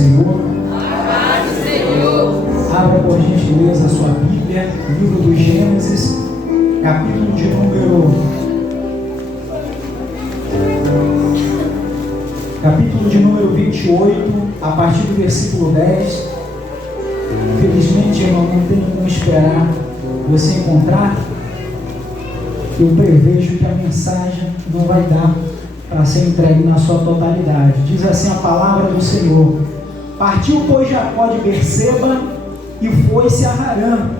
Senhor. A paz do Senhor. Abra por gentileza a sua Bíblia, livro do Gênesis, capítulo de número 28, a partir do versículo 10. Infelizmente, irmão, não tenho como esperar você encontrar. Eu prevejo que a mensagem não vai dar para ser entregue na sua totalidade. Diz assim a palavra do Senhor: Partiu, pois, Jacó de Berseba e foi-se a Harã,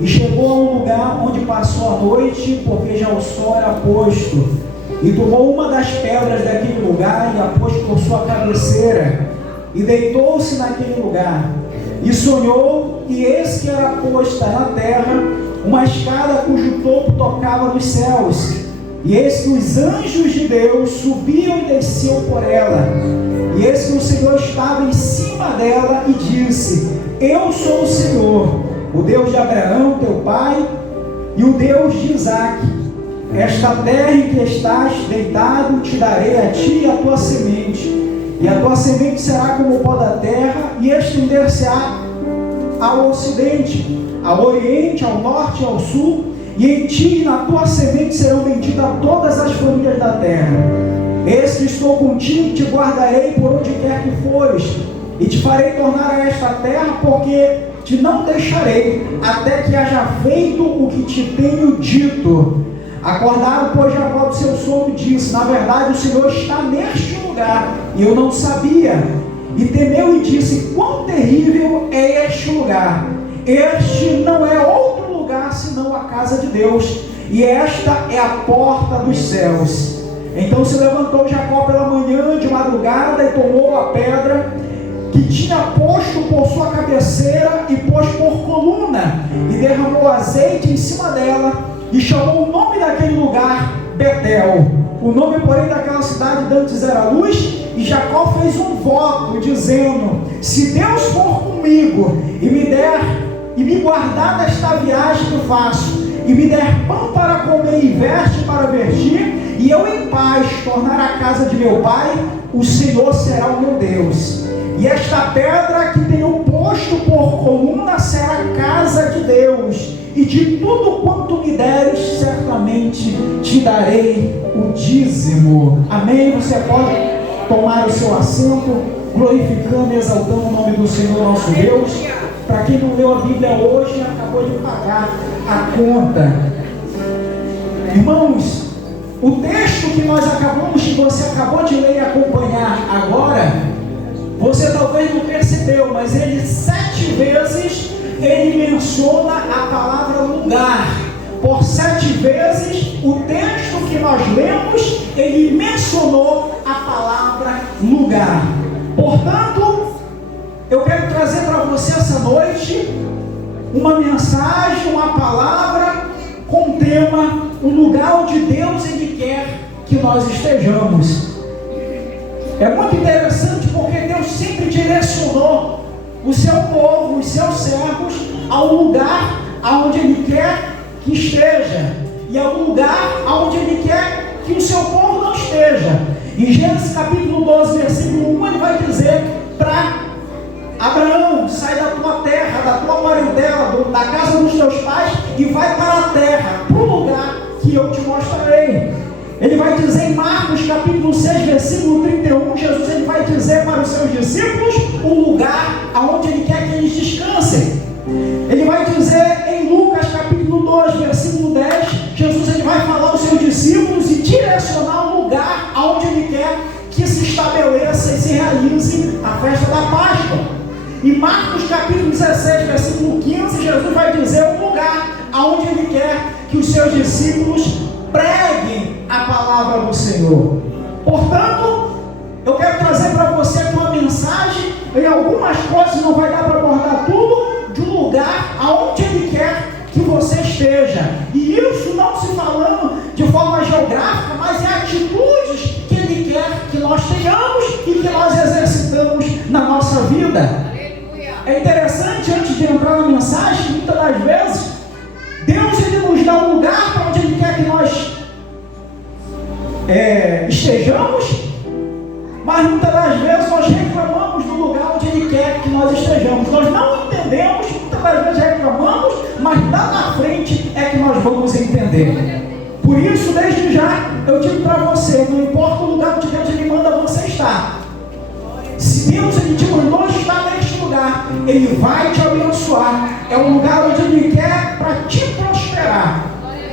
e chegou a um lugar onde passou a noite, porque já o sol era posto, e tomou uma das pedras daquele lugar e a pôs por sua cabeceira, e deitou-se naquele lugar, e sonhou, e eis que era posta na terra uma escada cujo topo tocava nos céus, e eis que os anjos de Deus subiam e desciam por ela, e eis que o Senhor estava em cima dela e disse: Eu sou o Senhor, o Deus de Abraão, teu pai, e o Deus de Isaque. Esta terra em que estás deitado te darei a ti e a tua semente, e a tua semente será como o pó da terra, e estender-se-á ao ocidente, ao oriente, ao norte e ao sul, e em ti e na tua semente serão benditas todas as famílias da terra. Eis que estou contigo e te guardarei por onde quer que fores, e te farei tornar a esta terra, porque te não deixarei, até que haja feito o que te tenho dito. Acordaram, pois, Jacó do seu sono e disse: Na verdade, o Senhor está neste lugar, e eu não sabia. E temeu e disse: Quão terrível é este lugar! Este não é outro lugar senão a casa de Deus, e esta é a porta dos céus. Então se levantou Jacó pela manhã de madrugada e tomou a pedra que tinha posto por sua cabeceira e pôs por coluna, e derramou azeite em cima dela, e chamou o nome daquele lugar Betel. O nome, porém, daquela cidade dantes era Luz. E Jacó fez um voto, dizendo: Se Deus for comigo e me guardar desta viagem que eu faço, e me der pão para comer e veste para vestir, e eu em paz tornar a casa de meu pai, o Senhor será o meu Deus. E esta pedra que tenho posto por coluna será a casa de Deus, e de tudo quanto me deres, certamente te darei o dízimo. Amém? Você pode tomar o seu assento, glorificando e exaltando o nome do Senhor nosso Deus. Para quem não leu a Bíblia hoje, acabou de pagar a conta. Irmãos, o texto que você acabou de ler e acompanhar agora, você talvez não percebeu, mas ele 7 vezes ele menciona a palavra lugar. Por 7 vezes o texto que nós lemos, ele mencionou a palavra lugar. Portanto, eu quero trazer para você essa noite uma mensagem, uma palavra com o tema: o lugar onde Deus ele quer que nós estejamos. É muito interessante porque Deus sempre direcionou o seu povo, os seus servos, ao lugar aonde Ele quer que esteja, e ao lugar aonde Ele quer que o seu povo não esteja. Em Gênesis capítulo 12, versículo 1, Ele vai dizer para Abraão: sai da tua terra, da tua parentela, da casa dos teus pais, e vai para a terra, para o lugar que eu te mostrarei. Ele vai dizer em Marcos capítulo 6, versículo 31, Jesus ele vai dizer para os seus discípulos o lugar aonde Ele quer que eles descansem. Ele vai dizer em Lucas capítulo 2, versículo 10, Jesus ele vai falar aos seus discípulos e direcionar o lugar aonde Ele quer que se estabeleça e se realize a festa da Páscoa. Em Marcos capítulo 16, versículo 15, Jesus vai dizer o lugar aonde Ele quer que os seus discípulos preguem a palavra do Senhor. Portanto, eu quero trazer para você aqui uma mensagem, em algumas coisas não vai dar para abordar tudo, de um lugar aonde Ele quer que você esteja. E isso não se falando de forma geográfica, mas em atitudes que Ele quer que nós tenhamos e que nós exercitamos na nossa vida. É interessante, antes de entrar na mensagem, que muitas das vezes Deus ele nos dá um lugar para onde Ele quer que nós estejamos, mas muitas das vezes nós reclamamos do no lugar onde Ele quer que nós estejamos. Nós não entendemos, muitas vezes reclamamos, mas lá na frente é que nós vamos entender. Por isso, desde já, eu digo para você, não importa o lugar onde Deus Ele manda você estar. Se Deus Ele te mandou estar neste lugar, Ele vai te abençoar. É um lugar onde Ele quer para te prosperar.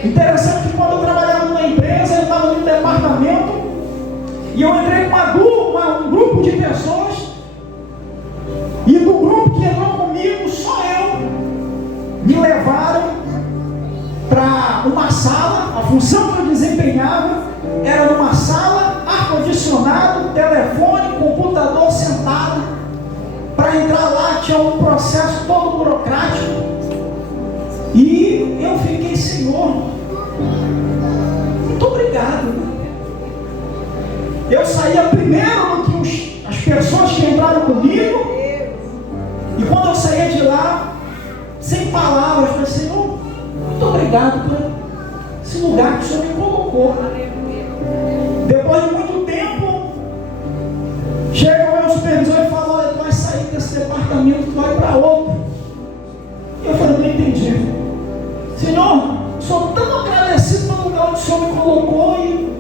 Interessante que quando eu trabalhava numa empresa, eu estava num departamento e eu entrei com um grupo de pessoas, e do grupo que entrou comigo, só eu, me levaram para uma sala. A função que eu desempenhava era numa sala, ar-condicionado, telefone, computador sentado. Para entrar lá tinha um processo todo burocrático. E eu fiquei, Senhor, muito obrigado. Eu saía primeiro do que as pessoas que entraram comigo. E quando eu saía de lá, sem palavras, eu falei, Senhor, muito obrigado por esse lugar que o Senhor me colocou. Depois de muito tempo, chega o meu supervisor e fala, olha, tu vai sair desse departamento, tu vai para outro. E eu falei, não entendi. Senhor, sou tão agradecido pelo lugar onde o Senhor me colocou e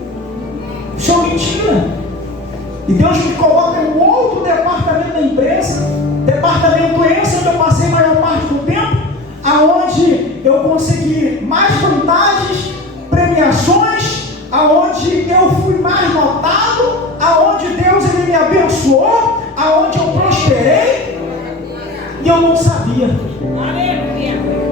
o Senhor me tira. E Deus me coloca em um outro departamento da empresa, departamento esse onde eu passei a maior parte do tempo, aonde eu consegui mais vantagens, premiações, aonde eu fui mais notado, aonde Deus Ele me abençoou, aonde eu prosperei, e eu não sabia.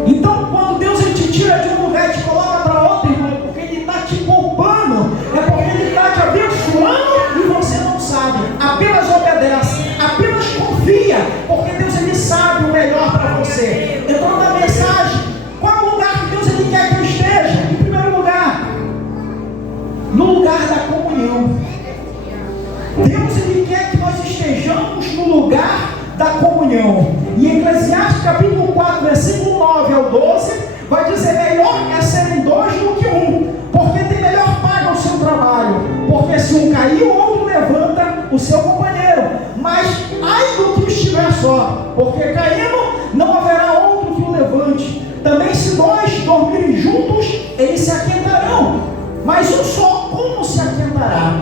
Então, quando Deus Ele te tira de um lugar e te coloca para outro, irmão, é porque Ele está te poupando, é porque Ele está te abençoando e você não sabe. Apenas obedece, apenas confia, porque Deus Ele sabe o melhor para você. Então, na mensagem, qual é o lugar que Deus Ele quer que eu esteja? Em primeiro lugar, no lugar da comunhão. Deus Ele quer que nós estejamos no lugar da comunhão. E em Eclesiastes capítulo 4, versículo 9 ao 12, vai dizer, melhor é serem dois do que um, porque tem melhor paga o seu trabalho, porque se um cair, o outro levanta o seu companheiro. Mas ai do que estiver só, porque caindo não haverá outro que o levante. Também se dois dormirem juntos, eles se aquentarão, mas um só como se aquentará?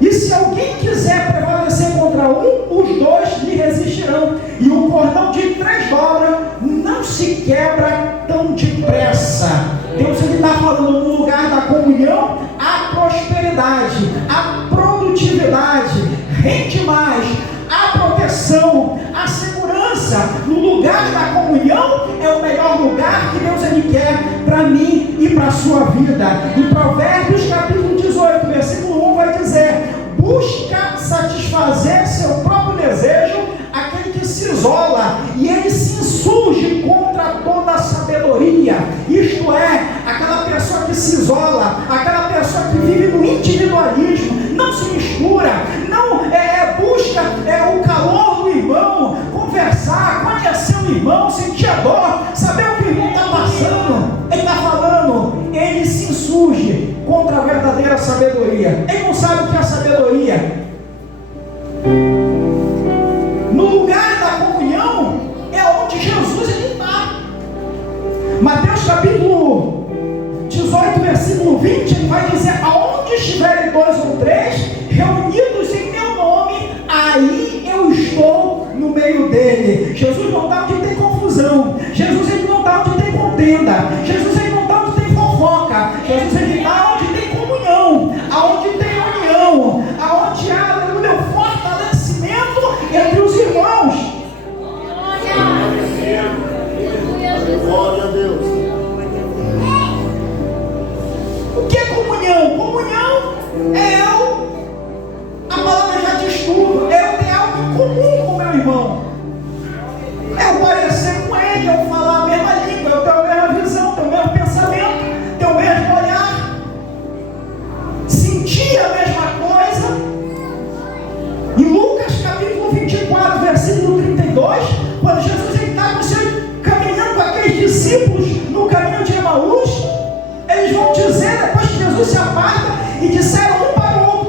E se alguém quiser prevalecer contra um, os dois lhe resistirão. E o cordão de 3 dobras não se quebra tão depressa. Deus está falando no lugar da comunhão, a prosperidade, a produtividade, rende mais, a proteção, a segurança. No lugar da comunhão é o melhor lugar que Deus Ele quer para mim e para a sua vida. Em Provérbios capítulo 18, versículo 1 vai dizer, busca satisfazer seu próprio desejo aquele que se isola, e ele se insurge contra toda a sabedoria. Isto é, aquela pessoa que se isola, aquela pessoa que vive no individualismo, não se mistura, não busca o calor do irmão, conversar, conhecer o irmão, sentir a dor, saber o que o irmão está passando. Ele está falando, ele se insurge contra a verdadeira sabedoria. Ele não sabe o que é sabedoria. No lugar da comunhão é onde Jesus Ele está. Mateus capítulo 18, versículo 20, ele vai dizer, aonde estiverem 2 ou 3 reunidos em meu nome, aí eu estou no meio dele. Jesus não está onde tem confusão, Jesus Ele não está onde tem contenda, Jesus Ele não está onde tem fofoca, Jesus Ele está onde tem comunhão, aonde tem união, aonde há, aleluia, fortalecimento entre os irmãos. Glória a Deus. O que é comunhão? Comunhão é a palavra já diz tudo, eu ter algo em comum com o meu irmão, é eu parecer com ele, eu falar a mesma língua, eu ter a mesma visão, ter o mesmo pensamento, ter o mesmo olhar, sentir a mesma coisa. Em Lucas capítulo 24, versículo 32, quando Jesus está caminhando com aqueles discípulos no caminho de Emaús, eles vão dizer, depois que Jesus se aparta, e disseram um para o outro,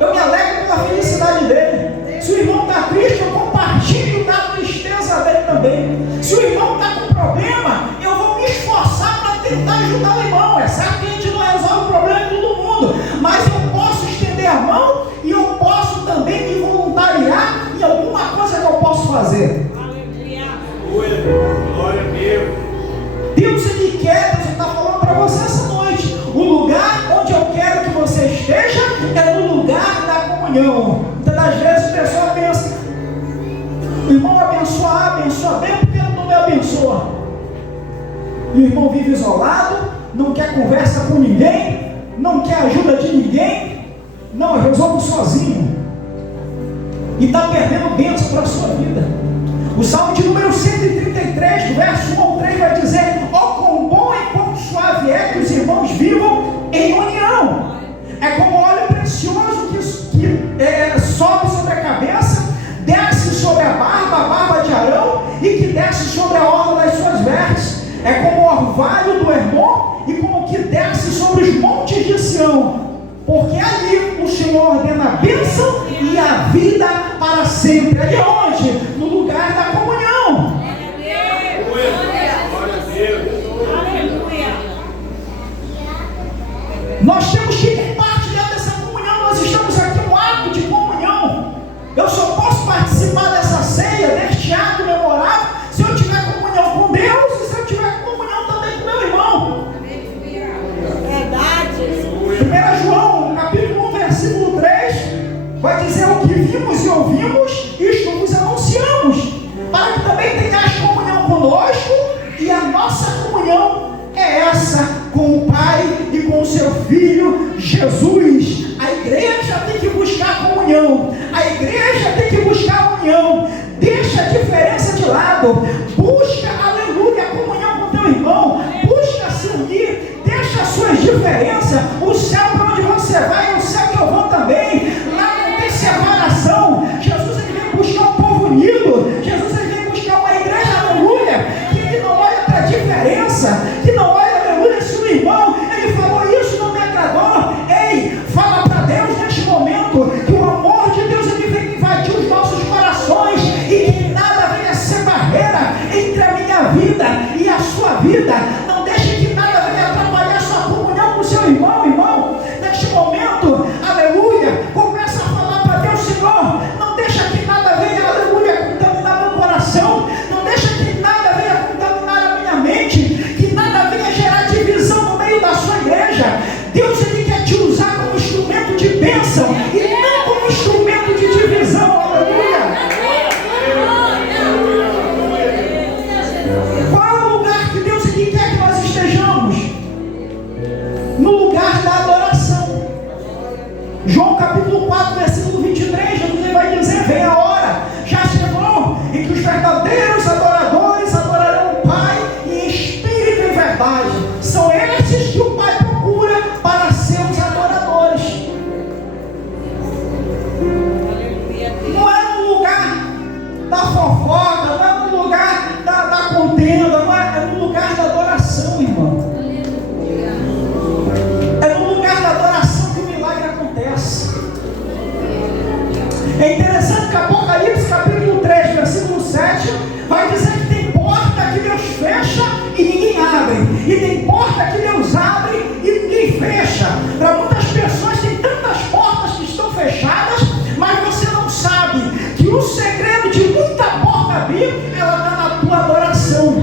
Eu me alegro pela felicidade dele. Se o irmão está triste, eu compartilho da tristeza dele também. Se o irmão está com problema, eu vou me esforçar para tentar ajudar o irmão. É certo que a gente não resolve o problema de todo mundo, mas eu posso estender a mão e eu posso também me voluntariar em alguma coisa que eu posso fazer. Glória a Deus. Deus, Ele quer, Deus está falando para você essa noite. O lugar onde eu quero que você esteja é no lugar da comunhão. Muitas das vezes a pessoa pensa, o irmão abençoa A, abençoa B, porque ele não me abençoa. E o irmão vive isolado, não quer conversa com ninguém, não quer ajuda de ninguém. Não, eu resolvo sozinho. E está perdendo bênção para a sua vida. O Salmo de número 133, do verso 1 ao 3, vai dizer: ó, quão bom e quão suave é que os irmãos vivam em união. É como óleo precioso que sobe sobre a cabeça, desce sobre a barba de Arão, e que desce sobre a orla das suas vestes. É como o orvalho do Hermon, e como que desce sobre os montes de Sião. Porque ali o Senhor ordena a bênção e a vida para sempre. Ali onde? No lugar da comunhão. Nós temos que compartilhar dessa comunhão. Nós estamos aqui no ato de comunhão. Eu só posso participar dessa ceia, deste ato memorável, se eu tiver comunhão com Deus e se eu tiver comunhão também com meu irmão. Verdade. 1 João, capítulo 1, versículo 3, vai dizer: o que vimos e ouvimos, isto vos anunciamos, para que também tenhais comunhão conosco, e a nossa comunhão é essa, com o Pai e com o seu Filho Jesus. A igreja tem que buscar comunhão, a igreja tem que buscar união. Deixa a diferença de lado, busca, aleluia, a comunhão com teu irmão, busca se unir, deixa as suas diferenças. O céu para onde você vai é o céu que eu vou também. Lá não tem separação. Jesus, ele vem buscar um povo unido. Jesus, ele vem buscar uma igreja, aleluia, que não olha para a diferença, que não olha, aleluia, se o irmão, ele falou isso, não me agradou. Ei, fala para Deus neste momento que o amor de Deus, ele vem invadir os nossos corações, e que nada venha ser barreira entre a minha vida e a sua vida. Não deixe que nada venha atrapalhar a sua comunhão com o seu irmão. Neste momento, aleluia, começa a falar para Deus: Senhor, não deixa que nada venha, aleluia, contaminar meu coração, não deixa que nada venha contaminar a minha mente, que nada venha gerar divisão no meio da sua igreja. Deus, ele quer te usar como instrumento de bênção e não como instrumento de divisão, aleluia. Qual é o lugar que Deus, ele quer que nós estejamos? No lugar da adoração. João capítulo 4, versículo 23, Jesus vai dizer: vem a hora, já chegou, em que os verdadeiros adoradores adorarão o Pai em espírito e em verdade. São esses que o Pai procura para seus adoradores. Não é no lugar da fofoca, não é no lugar da contenda, não é no lugar da adoração, irmão. É no lugar da adoração que o milagre acontece. É interessante que Apocalipse capítulo 3, versículo 7, vai dizer que tem porta que Deus fecha e ninguém abre, e tem porta que Deus abre e ninguém fecha. Para muitas pessoas tem tantas portas que estão fechadas, mas você não sabe que o segredo de muita porta abrir, ela está na tua adoração.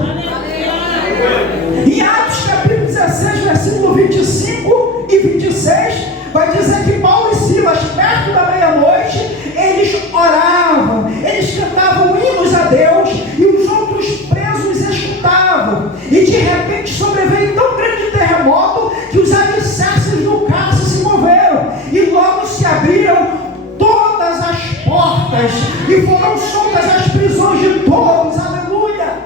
Em Atos capítulo 16, versículo 25 e 26, vai dizer que Paulo e Silas, perto da meia-noite, eles oravam, eles cantavam hinos a Deus, e os outros presos escutavam. E de repente sobreveio tão grande terremoto que os alicerces do cárcere se moveram, e logo se abriram todas as portas, e foram soltas as prisões de todos, aleluia,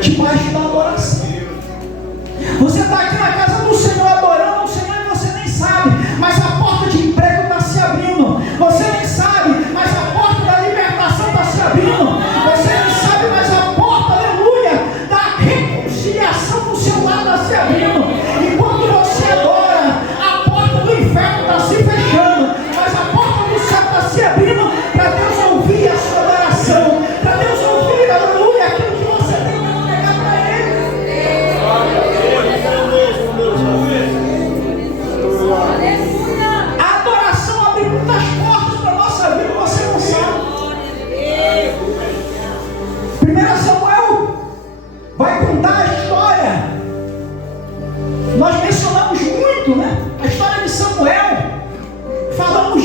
debaixo da adoração. Você está aqui na casa do Senhor adorando o Senhor e você nem sabe, mas a porta de emprego está se abrindo. Você nem sabe, mas a porta da libertação está se abrindo. Você nem sabe, mas a porta, aleluia, da reconciliação do seu lado está se abrindo. E quando você adora, a porta do inferno está se fechando.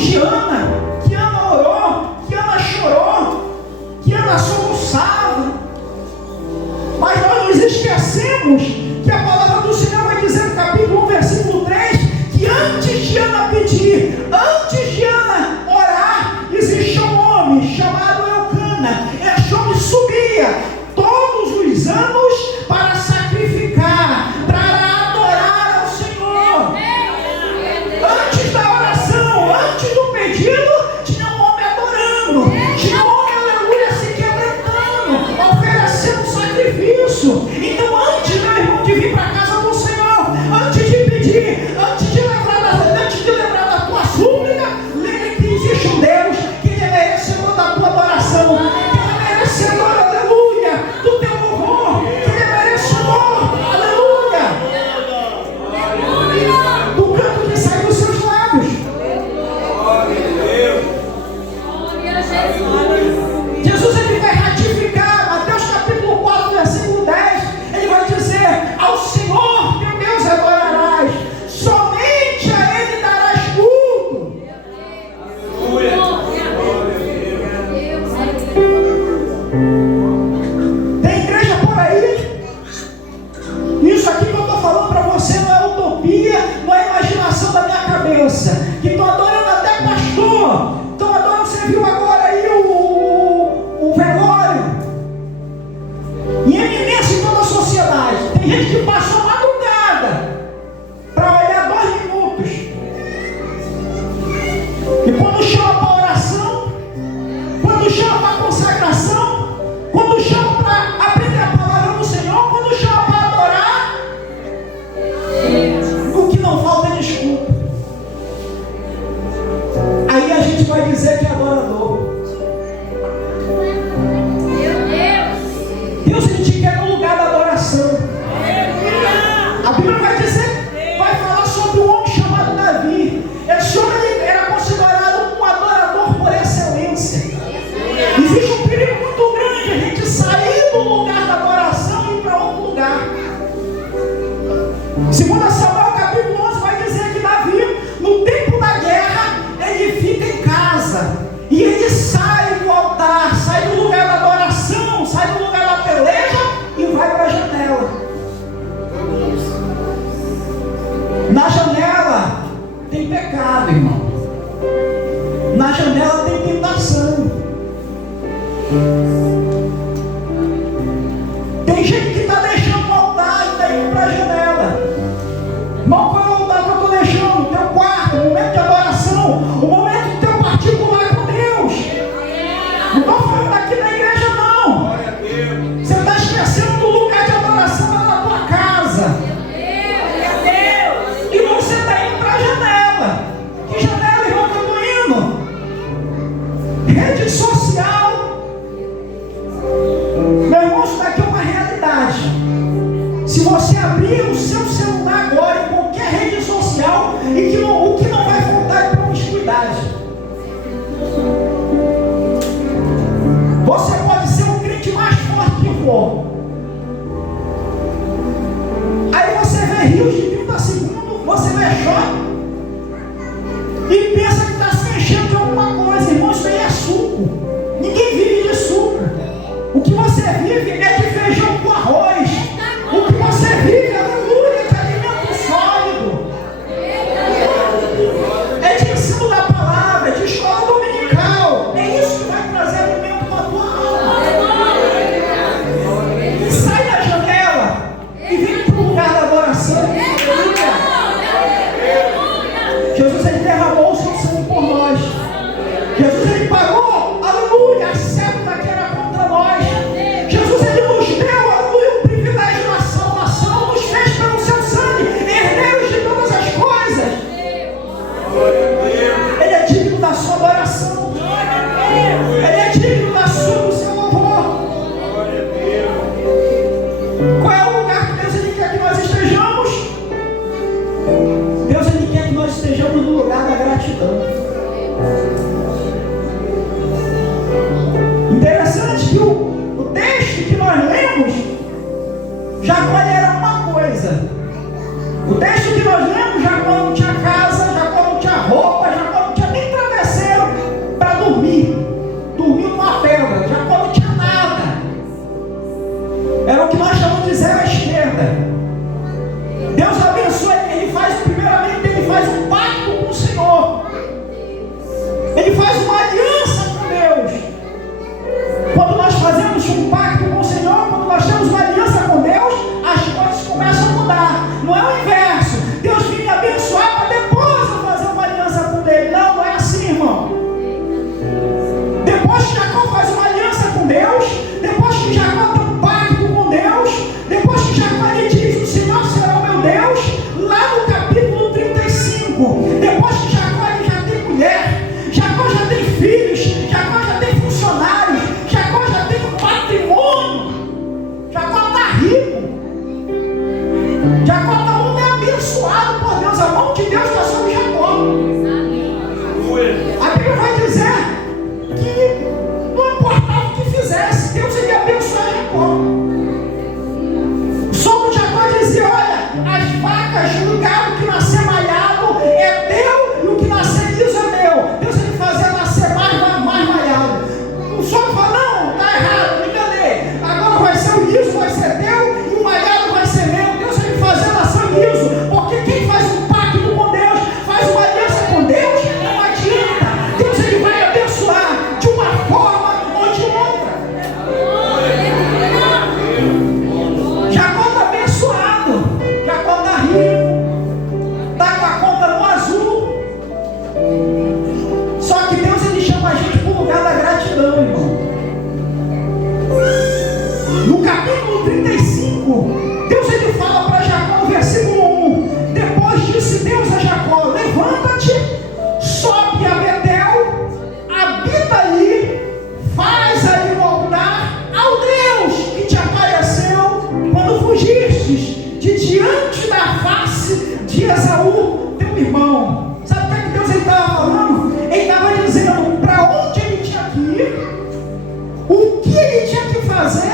de Ana, que Ana orou, que Ana chorou, que Ana soluçava. Mas nós nos esquecemos que a palavra do Senhor vai dizer no capítulo 1, versículo 3, que antes de Ana pedir, antes de Ana orar, existia um homem chamado Eucana. Este homem subia todos os anos para sacrificar, para adorar ao Senhor. Antes da oração, antes do pedido, tinha um homem adorando, tinha um homem, aleluia, se quebrantando, oferecendo sacrifício. Então, antes, meu irmão, de vir para a casa do Senhor, antes de pedir, antes de lembrar da tua súplica, lembre que existe um Deus que é merecedor da tua adoração, que é merecedor, aleluia, do teu louvor, que é merecedor, aleluia, do canto que sai dos seus lábios. Jesus, ele vai ratificar, Mateus capítulo 4, versículo 10, ele vai dizer: ao Senhor teu Deus adorarás, somente a Ele darás culto. Tem igreja por aí, isso aqui que eu estou falando para você não é utopia, não é imaginação da minha cabeça, que estou adorando até pastor, estão adorando, você viu agora aí o velório, em eminência em toda a sociedade. Tem gente que passou a madrugada para olhar 2 minutos, e quando chama para oração, quando chama para consagração, quando chama para aprender a palavra do Senhor, quando chama para adorar, o que não falta é desculpa. Aí a gente vai dizer que é adorador. Deus, ele te quer no lugar da adoração. A Bíblia vai dizer, vai falar sobre um homem chamado Davi. Esse homem era considerado um adorador por excelência. Existe um perigo muito grande a gente sair do lugar da adoração e ir para outro lugar. 2 Samuel capítulo 11 vai dizer que Davi, no tempo da guerra, ele fica em casa e ele sai do altar, sai do lugar da adoração, sai do lugar da peleja e vai para a janela. Na janela tem pecado, irmão. Na janela tem tentação. Tem gente que está deixando o altar e está indo para a janela. Não, qual é o altar que eu estou deixando? O teu quarto, o momento de adoração, o momento do teu particular com Deus. Não estou falando daqui da igreja, não. Você está esquecendo do lugar de adoração lá na tua casa. E você está indo para a janela. Que janela, irmão, que eu estou indo? Rede social. Meu irmão, isso daqui é uma realidade. Se você abrir o seu celular agora em qualquer rede social, o que não vai faltar é promiscuidade. Você pode ser o crente mais forte que for. Aí você vê rios de 30 segundos, você vê choque e pensa que está se enchendo de alguma coisa. Irmão, isso aí é suco. Ninguém vive de suco. O que você vive é de feijão com arroz. O que você vive, aleluia, é de alimento sólido. É de ensino da palavra, de escola dominical. É isso que vai trazer alimento para a tua alma. Sai da janela e vem para o lugar da adoração. Jesus, ele derramou o seu sangue por nós. Jesus, ele pagou, aleluia, a seta que era contra nós. Jesus, ele nos deu, aleluia, o privilégio da salvação, nos fez pelo seu sangue herdeiros de todas as coisas. Ele é digno da sua adoração. Ele é digno do seu louvor. Qual é o lugar que Deus, ele quer que nós estejamos? Deus, ele quer que nós estejamos no lugar da gratidão. Interessante que o texto que nós lemos, Jacó era uma coisa. O texto que nós lemos, Jacó não tinha casa, Jacó não tinha roupa, Jacó não tinha nem travesseiro. de Esaú, teu irmão. Sabe o que Deus estava falando? Ele estava dizendo para onde ele tinha que ir, o que ele tinha que fazer,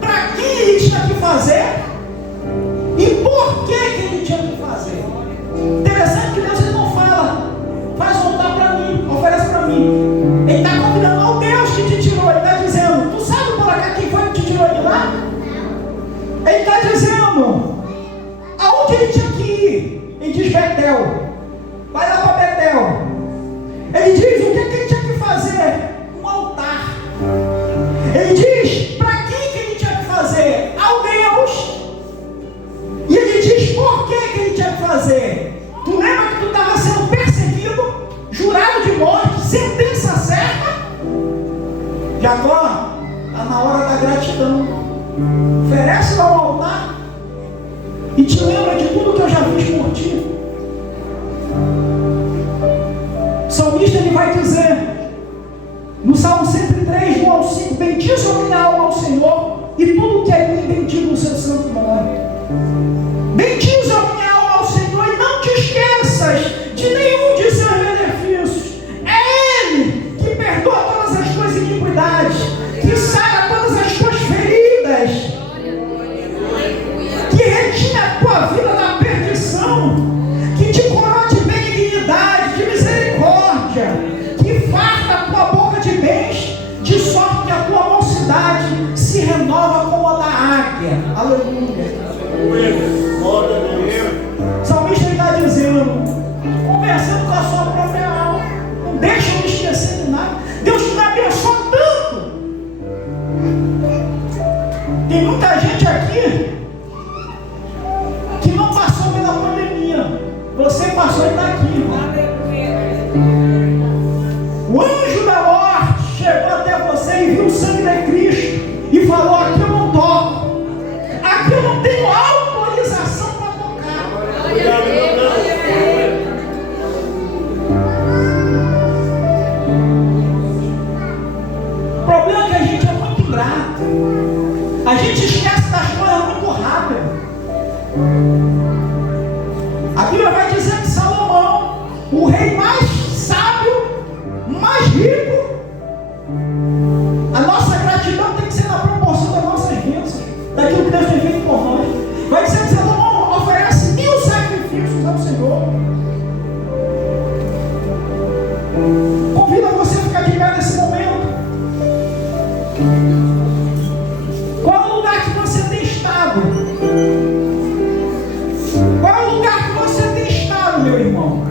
para quem ele tinha que fazer e por que ele tinha que fazer. Interessante que Deus não fala, faz voltar para mim, oferece para mim. Ele está convidando ao Deus que te tirou. Ele está dizendo, tu sabe para cá quem foi que te tirou de lá? Ele está dizendo, aonde ele tinha que ir? Ele diz Betel, vai lá para Betel. Ele diz o que ele tinha que fazer? Um altar. Ele diz para quem que ele tinha que fazer? Ao Deus. E ele diz por que ele tinha que fazer? Tu lembra que tu estava sendo perseguido, jurado de morte, sentença certa? E agora está na hora da gratidão. Oferece lá um altar e te lembra de tudo que eu já fiz por ti. O salmista ele vai dizer no Salmo 103, 1 ao 5: bendize a minha alma ao Senhor e tudo que é mim bendiga o seu santo nome. Bendize a minha alma ao Senhor e não te esqueças de nenhum de seus benefícios. É Ele que perdoa todas as tuas iniquidades, que sara todas as tuas feridas, que retira a tua vida da perdição, que te coroa de benignidade, de misericórdia, que farta a tua boca de bens, de sorte que a tua mocidade se renova como a da águia. Aleluia. O salmista está dizendo, conversando com a sua própria alma, não deixa eu me esquecer de nada. Deus te abençoa tanto. Tem muita gente aqui que não passou pela pandemia. Você passou e está aqui, irmão. O anjo da morte chegou até você e viu o sangue de Cristo e falou: aqui eu não toco, aqui eu não tenho autorização para tocar. O problema é que a gente é muito ingrato, a gente esquece das coisas muito rápido. A Bíblia vai dizer que Salomão, o rei mais sábio, mais rico, a nossa gratidão tem que ser na proporção das nossas bênçãos, daquilo que Deus tem feito por nós. Vai dizer que Salomão oferece 1000 sacrifícios ao Senhor. Convido a você a ficar de pé nesse momento. Qual é o lugar que você tem estado? Qual é o lugar que você tem estado, meu irmão?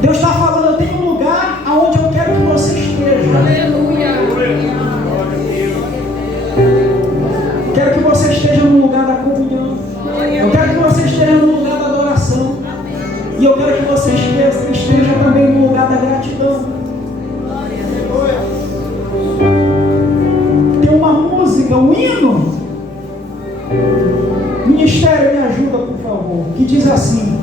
Deus está falando, eu tenho um lugar aonde eu quero que você esteja. Aleluia. Quero que você esteja no lugar da comunhão. Eu quero que você esteja no lugar da adoração. E eu quero que você esteja também no lugar da gratidão. Tem uma música, um hino. Ministério, me ajuda, por favor. Que diz assim: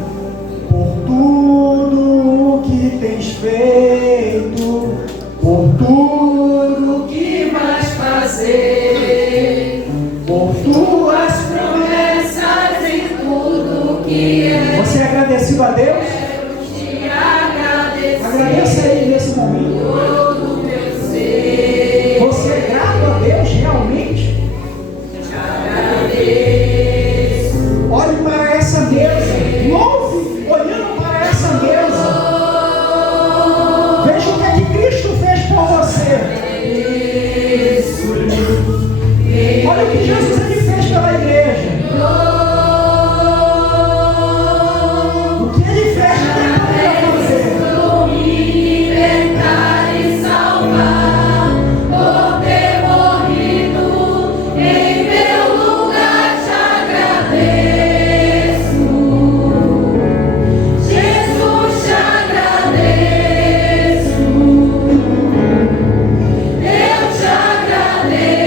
por tudo que tens feito, por tudo Que vais fazer por tuas promessas em tudo que é. Você é agradecido a Deus? Quero te agradecer. Agradeça a Ele nesse momento. Todo meu ser. Você é grato a Deus realmente? Te agradeço. Olhe para essa mesa. Louve olhando para essa mesa. Veja o que é que Cristo fez por você. Olha o que Jesus ele fez pela igreja. O que ele fez para você. Me libertar e salvar, por ter morrido em meu lugar, te agradeço. Jesus, te agradeço. Eu te agradeço.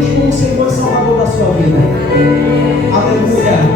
Jesus como Senhor e Salvador da sua vida. Aleluia.